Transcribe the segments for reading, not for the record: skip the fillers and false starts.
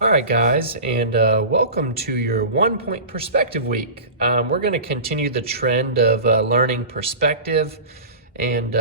All right, guys, and welcome to your 1 Point Perspective Week. We're going to continue the trend of learning perspective, and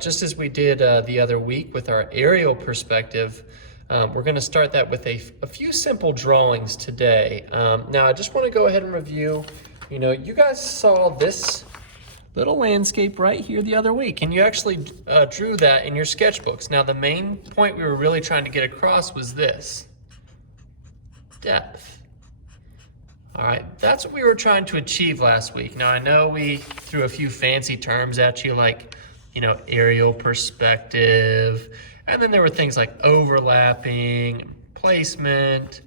just as we did the other week with our aerial perspective, we're going to start that with a few simple drawings today. Now, I just want to go ahead and review. You guys saw this little landscape right here the other week, and you actually drew that in your sketchbooks. Now, the main point we were really trying to get across was this. Depth. All right, that's what we were trying to achieve last week. Now, I know we threw a few fancy terms at you like, aerial perspective, and then there were things like overlapping, placement,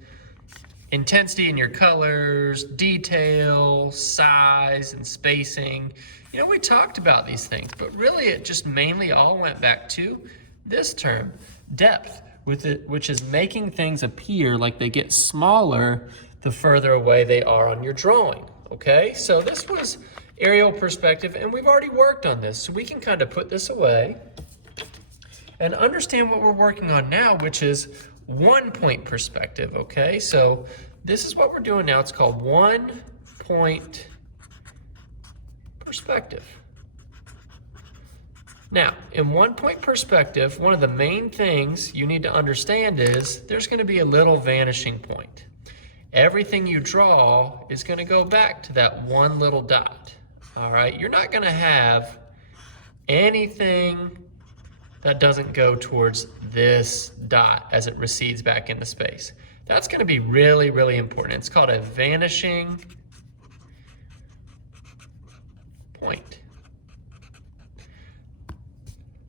intensity in your colors, detail, size, and spacing. We talked about these things, but really it just mainly all went back to this term, depth, which is making things appear like they get smaller the further away they are on your drawing, okay? So this was aerial perspective, and we've already worked on this, so we can kind of put this away and understand what we're working on now, which is 1 point perspective, okay? So this is what we're doing now. It's called 1 point perspective. Now, in 1 point perspective, one of the main things you need to understand is there's going to be a little vanishing point. Everything you draw is going to go back to that one little dot. All right, you're not going to have anything that doesn't go towards this dot as it recedes back into space. That's going to be really, really important. It's called a vanishing point.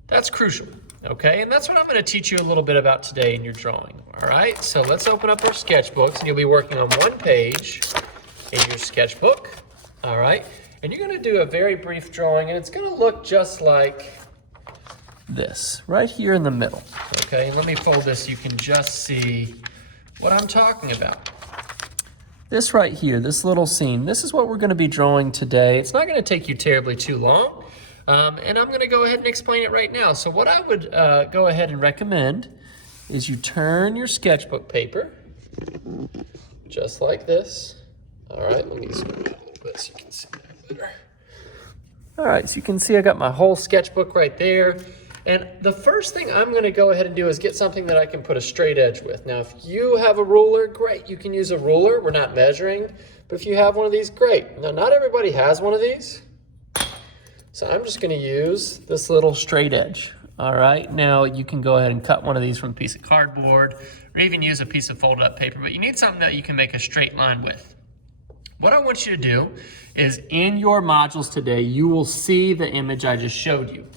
That's crucial, okay? And that's what I'm going to teach you a little bit about today in your drawing, all right? So let's open up our sketchbooks, and you'll be working on one page in your sketchbook, all right? And you're going to do a very brief drawing, and it's going to look just like this, right here in the middle, okay? And let me fold this so you can just see what I'm talking about. This right here, this little scene, this is what we're going to be drawing today. It's not going to take you terribly too long. And I'm going to go ahead and explain it right now. So what I would go ahead and recommend is you turn your sketchbook paper just like this. All right, let me zoom out a little bit so you can see that better. All right, so you can see I got my whole sketchbook right there. And the first thing I'm going to go ahead and do is get something that I can put a straight edge with. Now, if you have a ruler, great, you can use a ruler. We're not measuring, but if you have one of these, great. Now, not everybody has one of these. So I'm just going to use this little straight edge. All right, now you can go ahead and cut one of these from a piece of cardboard or even use a piece of folded up paper, but you need something that you can make a straight line with. What I want you to do is in your modules today, you will see the image I just showed you.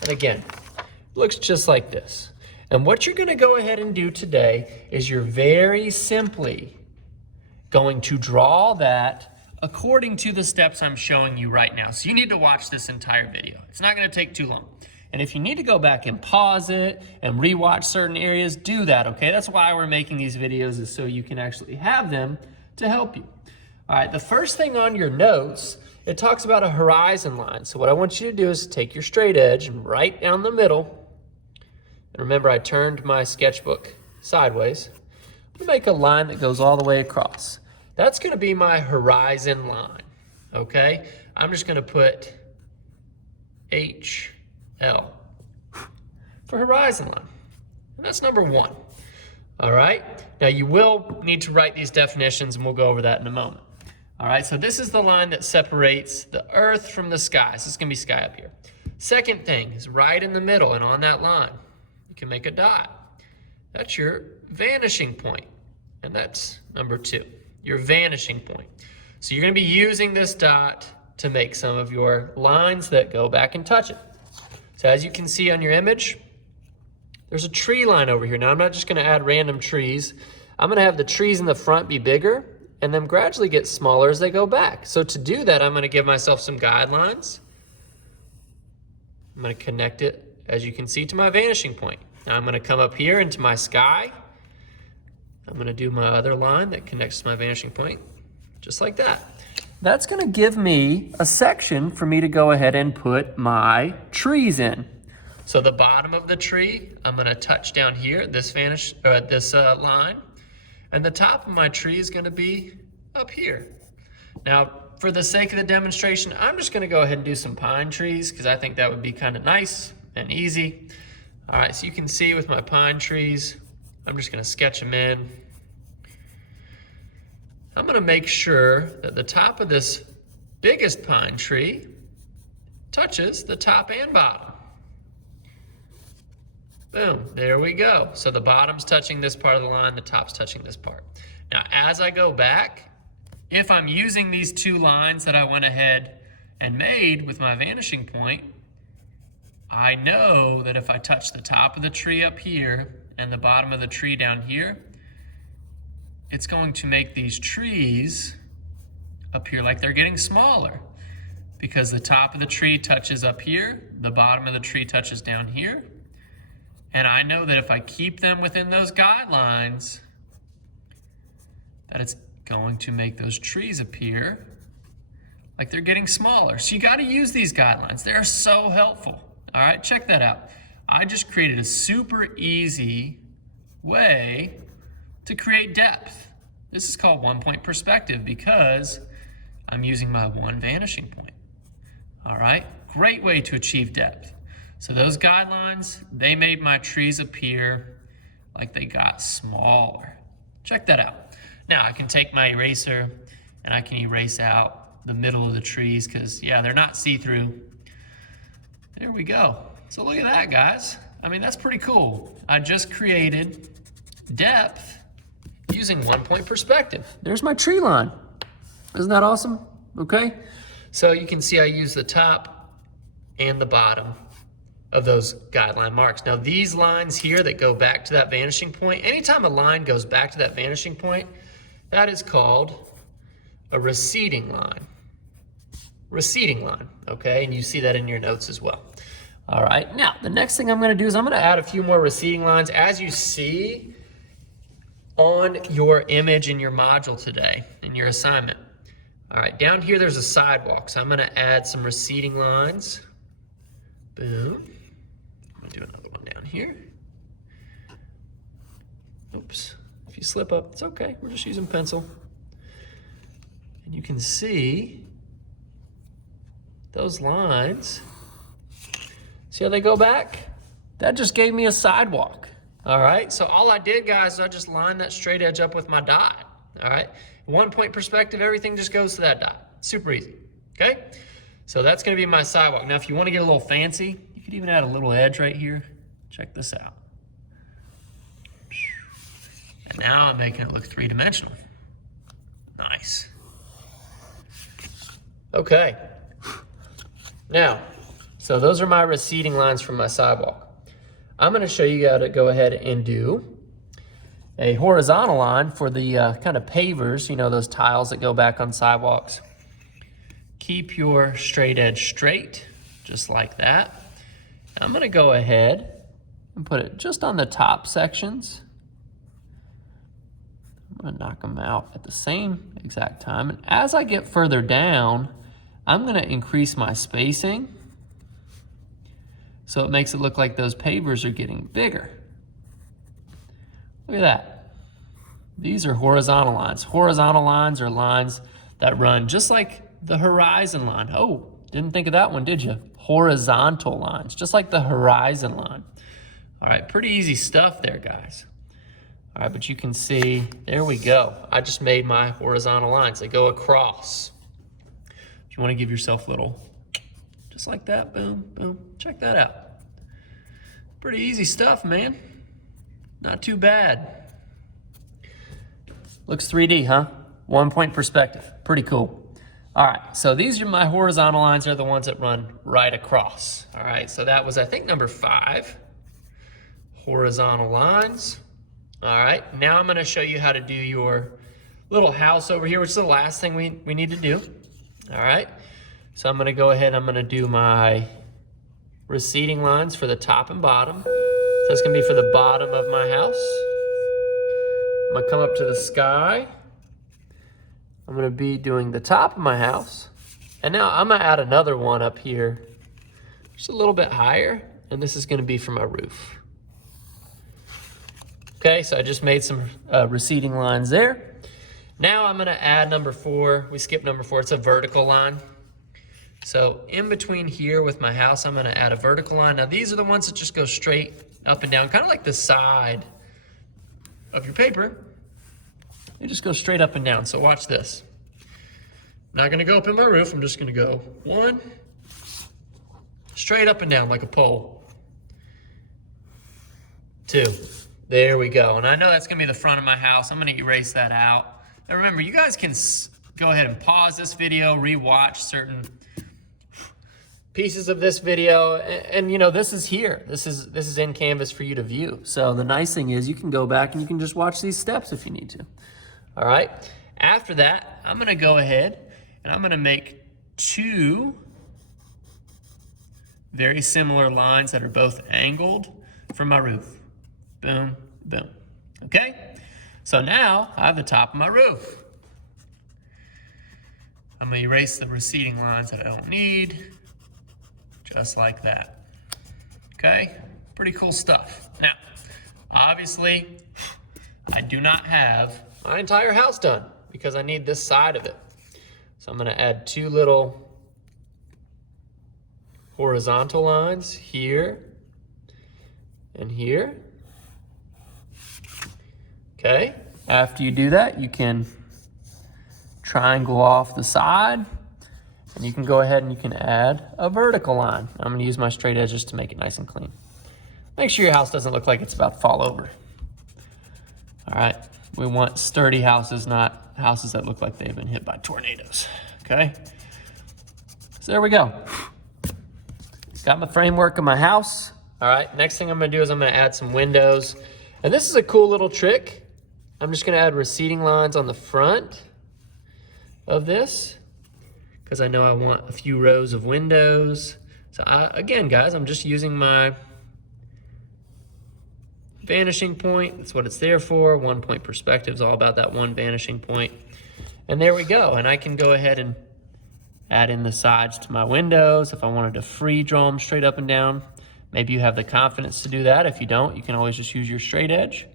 And again, it looks just like this. And what you're going to go ahead and do today is you're very simply going to draw that according to the steps I'm showing you right now. So you need to watch this entire video. It's not going to take too long. And if you need to go back and pause it and rewatch certain areas, do that, okay? That's why we're making these videos, is so you can actually have them to help you. All right, the first thing on your notes, it talks about a horizon line. So what I want you to do is take your straight edge and right down the middle. And remember, I turned my sketchbook sideways. I'm gonna make a line that goes all the way across. That's going to be my horizon line, okay? I'm just going to put HL for horizon line. And that's number 1, all right? Now, you will need to write these definitions, and we'll go over that in a moment. All right, so this is the line that separates the earth from the sky. So it's going to be sky up here. Second thing is right in the middle, and on that line, you can make a dot. That's your vanishing point, and that's number 2. Your vanishing point. So you're going to be using this dot to make some of your lines that go back and touch it. So as you can see on your image, there's a tree line over here. Now I'm not just going to add random trees. I'm going to have the trees in the front be bigger and then gradually get smaller as they go back. So to do that, I'm going to give myself some guidelines. I'm going to connect it, as you can see, to my vanishing point. Now I'm going to come up here into my sky. I'm going to do my other line that connects to my vanishing point, just like that. That's going to give me a section for me to go ahead and put my trees in. So the bottom of the tree, I'm going to touch down here, this line. And the top of my tree is gonna be up here. Now, for the sake of the demonstration, I'm just gonna go ahead and do some pine trees because I think that would be kind of nice and easy. All right, so you can see with my pine trees, I'm just gonna sketch them in. I'm gonna make sure that the top of this biggest pine tree touches the top and bottom. Boom, there we go. So the bottom's touching this part of the line, the top's touching this part. Now, as I go back, if I'm using these two lines that I went ahead and made with my vanishing point, I know that if I touch the top of the tree up here and the bottom of the tree down here, it's going to make these trees appear like they're getting smaller because the top of the tree touches up here, the bottom of the tree touches down here. And I know that if I keep them within those guidelines, that it's going to make those trees appear like they're getting smaller. So you gotta use these guidelines. They're so helpful. All right, check that out. I just created a super easy way to create depth. This is called one-point perspective because I'm using my one vanishing point. All right, great way to achieve depth. So those guidelines, they made my trees appear like they got smaller. Check that out. Now I can take my eraser and I can erase out the middle of the trees because, yeah, they're not see-through. There we go. So look at that, guys. I mean, that's pretty cool. I just created depth using one-point perspective. There's my tree line. Isn't that awesome? Okay. So you can see I use the top and the bottom of those guideline marks. Now these lines here that go back to that vanishing point, anytime a line goes back to that vanishing point, that is called a receding line. Receding line, okay? And you see that in your notes as well. All right, now the next thing I'm gonna do is I'm gonna add a few more receding lines as you see on your image in your module today, in your assignment. All right, down here there's a sidewalk, so I'm gonna add some receding lines. Boom. I'm gonna do another one down here. Oops, if you slip up, it's okay. We're just using pencil. And you can see those lines. See how they go back? That just gave me a sidewalk. All right, so all I did, guys, is I just lined that straight edge up with my dot. All right, one-point perspective, everything just goes to that dot. Super easy, okay? So that's gonna be my sidewalk. Now, if you wanna get a little fancy, you could even add a little edge right here. Check this out. And now I'm making it look three-dimensional. Nice. Okay. Now, so those are my receding lines from my sidewalk. I'm gonna show you how to go ahead and do a horizontal line for the kind of pavers, you know, those tiles that go back on sidewalks. Keep your straight edge straight, just like that. I'm gonna go ahead and put it just on the top sections. I'm gonna knock them out at the same exact time. And as I get further down, I'm gonna increase my spacing so it makes it look like those pavers are getting bigger. Look at that. These are horizontal lines. Horizontal lines are lines that run just like the horizon line. Oh, didn't think of that one, did you? Horizontal lines, just like the horizon line. All right, pretty easy stuff there, guys. All right, but you can see, there we go. I just made my horizontal lines. They go across. If you want to give yourself a little, just like that, boom, boom. Check that out. Pretty easy stuff, man. Not too bad. Looks 3D, huh? One-point perspective, pretty cool. All right, so these are my horizontal lines. They're the ones that run right across. All right, so that was, I think, number 5. Horizontal lines. All right, now I'm gonna show you how to do your little house over here, which is the last thing we need to do. All right, so I'm gonna go ahead, I'm gonna do my receding lines for the top and bottom. So that's gonna be for the bottom of my house. I'm gonna come up to the sky. I'm gonna be doing the top of my house. And now I'm gonna add another one up here, just a little bit higher, and this is gonna be for my roof. Okay, so I just made some receding lines there. Now I'm gonna add number 4. We skipped number 4, it's a vertical line. So in between here with my house, I'm gonna add a vertical line. Now these are the ones that just go straight up and down, kind of like the side of your paper. They just go straight up and down, so watch this. I'm not gonna go up in my roof, I'm just gonna go 1, straight up and down like a pole. 2, there we go. And I know that's gonna be the front of my house. I'm gonna erase that out. And remember, you guys can go ahead and pause this video, rewatch certain pieces of this video, and you know, this is here. This is in Canvas for you to view. So the nice thing is you can go back and you can just watch these steps if you need to. All right, after that, I'm gonna go ahead and I'm gonna make 2 very similar lines that are both angled from my roof. Boom, boom, okay? So now I have the top of my roof. I'm gonna erase the receding lines that I don't need, just like that, okay? Pretty cool stuff. Now, obviously, I do not have my entire house done because I need this side of it. So I'm gonna add 2 little horizontal lines here and here. Okay, after you do that, you can triangle off the side and you can go ahead and you can add a vertical line. I'm gonna use my straight edges to make it nice and clean. Make sure your house doesn't look like it's about to fall over. All right, we want sturdy houses, not houses that look like they've been hit by tornadoes, okay? So there we go. Got my framework of my house. All right, next thing I'm gonna do is I'm gonna add some windows. And this is a cool little trick. I'm just gonna add receding lines on the front of this because I know I want a few rows of windows. So again, guys, I'm just using my vanishing point. That's what it's there for. 1 point perspective is all about that one vanishing point. And there we go. And I can go ahead and add in the sides to my windows if I wanted to free draw them straight up and down. Maybe you have the confidence to do that. If you don't, you can always just use your straight edge.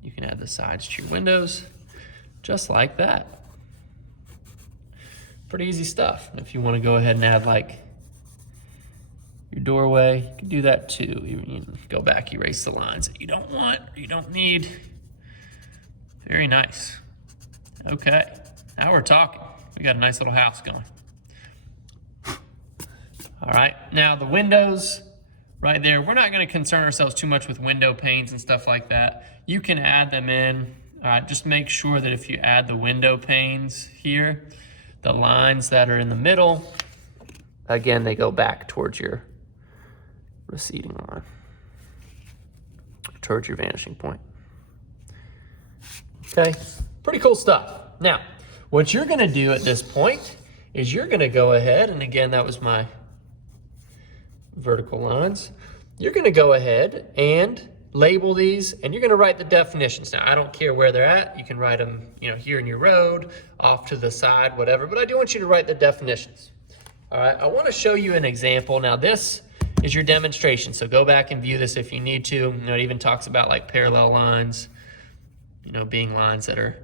You can add the sides to your windows just like that. Pretty easy stuff. If you want to go ahead and add like your doorway, you can do that too. You go back, erase the lines that you don't want, or you don't need. Very nice. Okay, now we're talking. We got a nice little house going. All right, now the windows right there, we're not gonna concern ourselves too much with window panes and stuff like that. You can add them in. Just make sure that if you add the window panes here, the lines that are in the middle, again, they go back towards your receding line, towards your vanishing point. Okay, pretty cool stuff. Now, what you're gonna do at this point is you're gonna go ahead, and again, that was my vertical lines. You're gonna go ahead and label these, and you're gonna write the definitions. Now, I don't care where they're at. You can write them, you know, here in your road, off to the side, whatever, but I do want you to write the definitions. All right, I wanna show you an example. Now, this is your demonstration, so go back and view this if you need to. You know, it even talks about like parallel lines, you know, being lines that are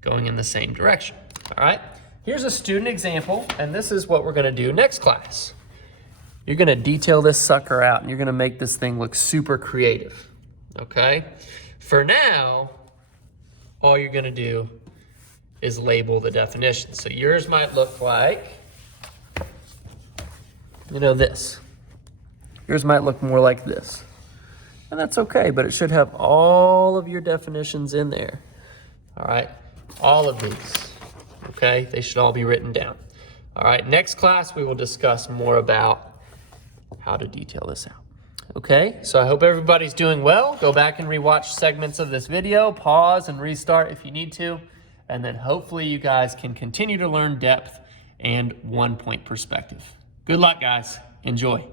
going in the same direction. All right, here's a student example, and this is what we're gonna do next class. You're gonna detail this sucker out and you're gonna make this thing look super creative, okay? For now, all you're gonna do is label the definition. So yours might look like, you know, this. Yours might look more like this. And that's okay, but it should have all of your definitions in there. All right, all of these, okay? They should all be written down. All right, next class we will discuss more about how to detail this out. Okay, so I hope everybody's doing well. Go back and rewatch segments of this video, pause and restart if you need to, and then hopefully you guys can continue to learn depth and 1 point perspective. Good luck, guys. Enjoy.